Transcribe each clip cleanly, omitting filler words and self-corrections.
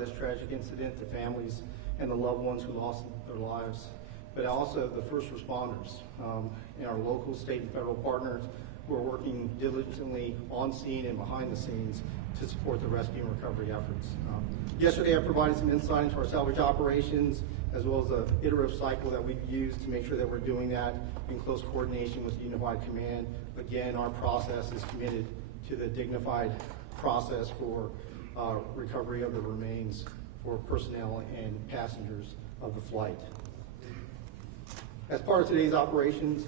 this tragic incident, the families and the loved ones who lost their lives, but also the first responders and our local, state, and federal partners who are working diligently on scene and behind the scenes to support the rescue and recovery efforts. Yesterday, I provided some insight into our salvage operations, as well as the iterative cycle that we've used to make sure that we're doing that in close coordination with Unified Command. Again, our process is committed to the dignified process for recovery of the remains for personnel and passengers of the flight. As part of today's operations,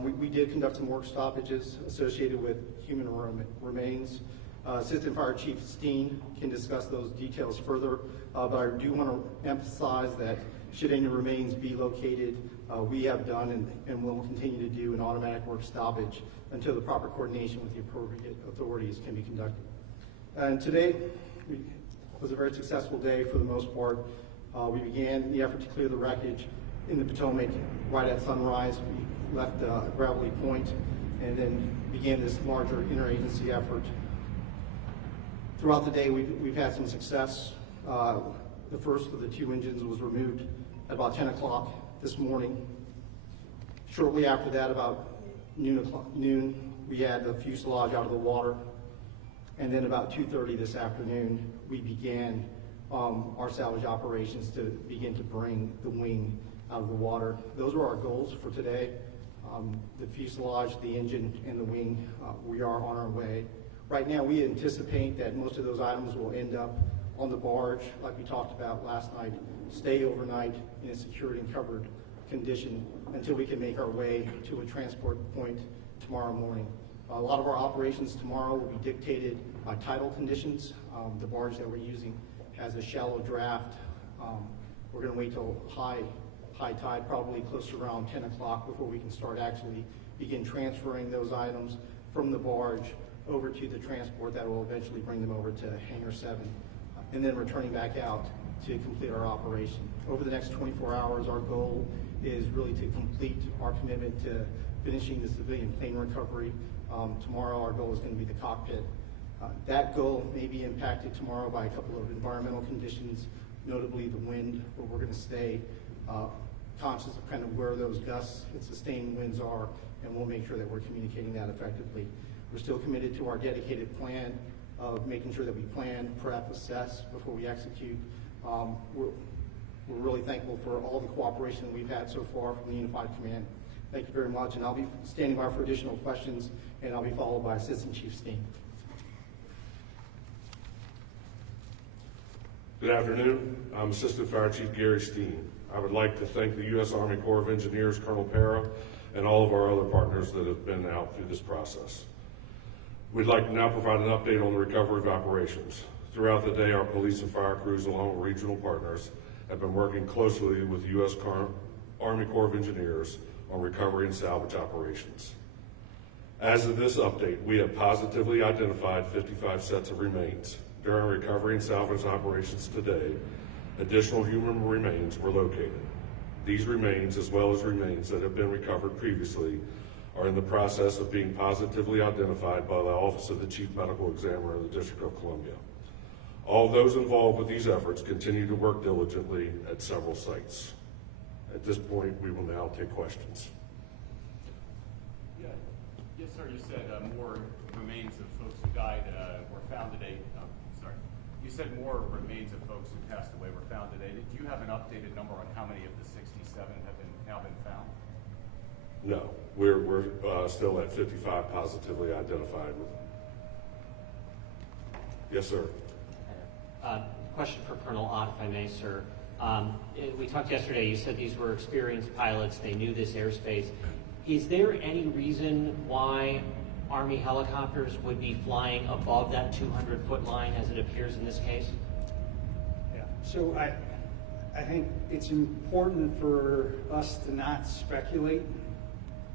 we did conduct some work stoppages associated with human remains. Assistant Fire Chief Steen can discuss those details further, but I do want to emphasize that should any remains be located, we have done and will continue to do an automatic work stoppage until the proper coordination with the appropriate authorities can be conducted. And today was a very successful day for the most part. We began the effort to clear the wreckage in the Potomac right at sunrise. We left Gravelly Point and then began this larger interagency effort. Throughout the day, we've had some success. The first of the two engines was removed at about 10 o'clock this morning. Shortly after that, about noon, we had the fuselage out of the water. And then about 2:30 this afternoon, we began our salvage operations to begin to bring the wing out of the water. Those were our goals for today. The fuselage, the engine, and the wing, we are on our way. Right now, we anticipate that most of those items will end up on the barge, like we talked about last night, stay overnight in a secured and covered condition until we can make our way to a transport point tomorrow morning. A lot of our operations tomorrow will be dictated by tidal conditions. The barge that we're using has a shallow draft. We're going to wait till high tide, probably close to around 10 o'clock before we can start actually begin transferring those items from the barge over to the transport that will eventually bring them over to Hangar 7, and then returning back out to complete our operation. Over the next 24 hours, our goal is really to complete our commitment to finishing the civilian plane recovery. Tomorrow, our goal is going to be the cockpit. That goal may be impacted tomorrow by a couple of environmental conditions, notably the wind, but we're going to stay conscious of kind of where those gusts and sustained winds are, and we'll make sure that we're communicating that effectively. We're still committed to our dedicated plan of making sure that we plan, prep, assess before we execute. We're really thankful for all the cooperation we've had so far from the Unified Command. Thank you very much, and I'll be standing by for additional questions, and I'll be followed by Assistant Chief Steen. Good afternoon. I'm Assistant Fire Chief Gary Steen. I would like to thank the U.S. Army Corps of Engineers, Colonel Para, and all of our other partners that have been out through this process. We'd like to now provide an update on the recovery of operations. Throughout the day, our police and fire crews, along with regional partners, have been working closely with the U.S. Army Corps of Engineers on recovery and salvage operations. As of this update, we have positively identified 55 sets of remains. During recovery and salvage operations today, additional human remains were located. These remains, as well as remains that have been recovered previously, are in the process of being positively identified by the Office of the Chief Medical Examiner of the District of Columbia. All those involved with these efforts continue to work diligently at several sites. At this point, we will now take questions. Yeah. Yes, sir. You said more remains of folks who died were found today. You said more remains of folks who passed away were found today. Do you have an updated number on how many of the 67 have now been found? No, we're still at 55 positively identified. Yes, sir. Question for Colonel Ott, if I may, sir. We talked yesterday, you said these were experienced pilots, they knew this airspace. Is there any reason why Army helicopters would be flying above that 200-foot line as it appears in this case? Yeah, so I think it's important for us to not speculate,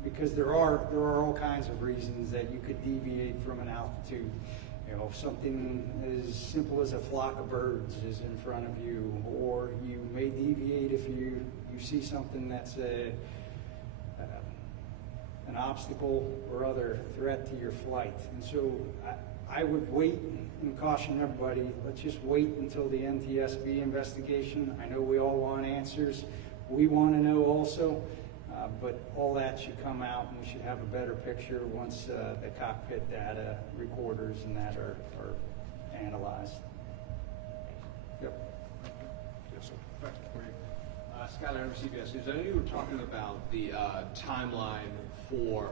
because there are all kinds of reasons that you could deviate from an altitude. You know, something as simple as a flock of birds is in front of you, or you may deviate if you see something that's an obstacle or other threat to your flight. And so I would wait and caution everybody, let's just wait until the NTSB investigation. I know we all want answers. We want to know also, but all that should come out and we should have a better picture once the cockpit data recorders and that are analyzed. Yep. Yes, sir. Scott Lerner, CBS News. I know you were talking about the timeline for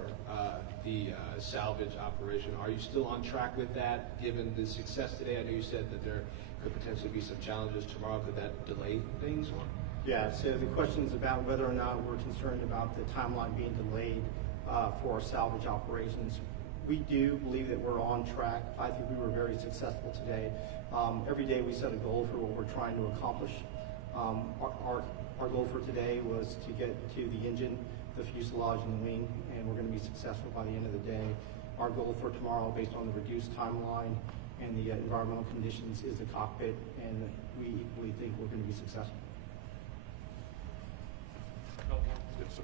the salvage operation. Are you still on track with that, given the success today? I know you said that there could potentially be some challenges tomorrow. Could that delay things? Or? Yeah, so the question is about whether or not we're concerned about the timeline being delayed for our salvage operations. We do believe that we're on track. I think we were very successful today. Every day we set a goal for what we're trying to accomplish. Our goal for today was to get to the engine, the fuselage, and the wing, and we're going to be successful by the end of the day. Our goal for tomorrow, based on the reduced timeline and the environmental conditions, is the cockpit, and we equally think we're going to be successful. Yes, sir.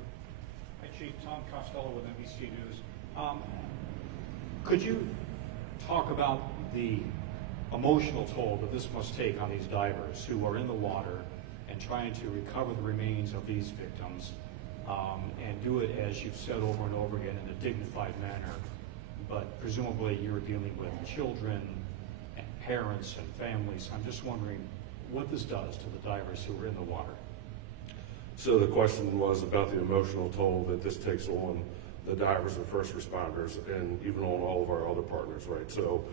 Hi, Chief. Tom Costello with NBC News. Could you talk about the emotional toll that this must take on these divers who are in the water and trying to recover the remains of these victims, and do it, as you've said over and over again, in a dignified manner, but presumably you're dealing with children and parents and families. I'm just wondering what this does to the divers who are in the water. So the question was about the emotional toll that this takes on the divers and first responders, and even on all of our other partners, right? So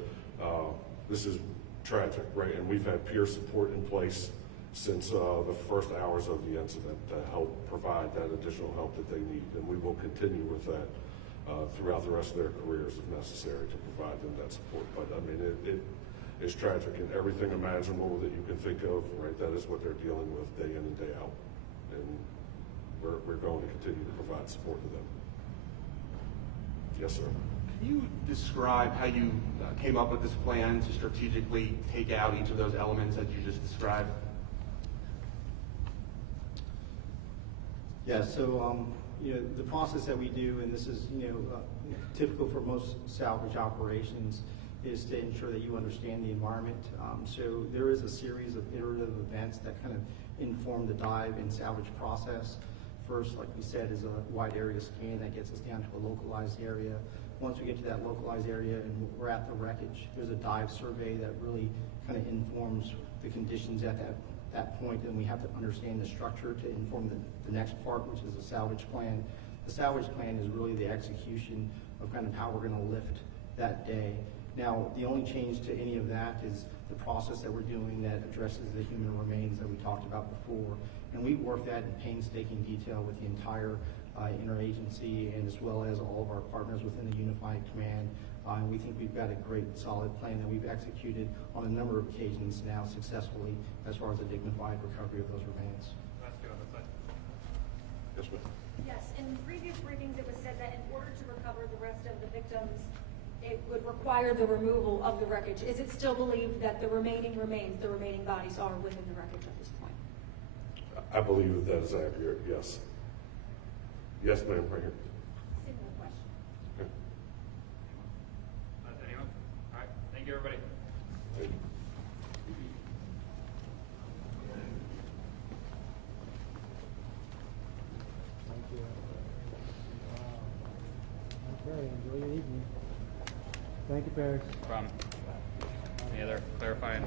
this is tragic, right? And we've had peer support in place since the first hours of the incident to help provide that additional help that they need, and we will continue with that throughout the rest of their careers if necessary to provide them that support. But I mean, it is tragic, and everything imaginable that you can think of, right? That is what they're dealing with day in and day out. And we're going to continue to provide support to them. Yes, sir. Can you describe how you came up with this plan to strategically take out each of those elements that you just described? Yeah, so the process that we do, and this is typical for most salvage operations, is to ensure that you understand the environment. So there is a series of iterative events that kind of inform the dive and salvage process. First, like we said, is a wide area scan that gets us down to a localized area. Once we get to that localized area and we're at the wreckage, there's a dive survey that really kind of informs the conditions at that point, and we have to understand the structure to inform the next part, which is the salvage plan. The salvage plan is really the execution of kind of how we're going to lift that day. Now, the only change to any of that is the process that we're doing that addresses the human remains that we talked about before. And we work that in painstaking detail with the entire interagency, and as well as all of our partners within the Unified Command. And we think we've got a great, solid plan that we've executed on a number of occasions now successfully as far as a dignified recovery of those remains. Yes, ma'am. Yes, in previous briefings, it was said that in order to recover the rest of the victims, it would require the removal of the wreckage. Is it still believed that the remaining remains, the remaining bodies, are within the wreckage at this point? I believe that is accurate, yes. Yes, ma'am, right here. Similar question. Okay. Anyone? All right. Thank you, everybody. Thank you. Thank you. Okay, enjoy your evening. Thank you, Paris. Any other clarifying?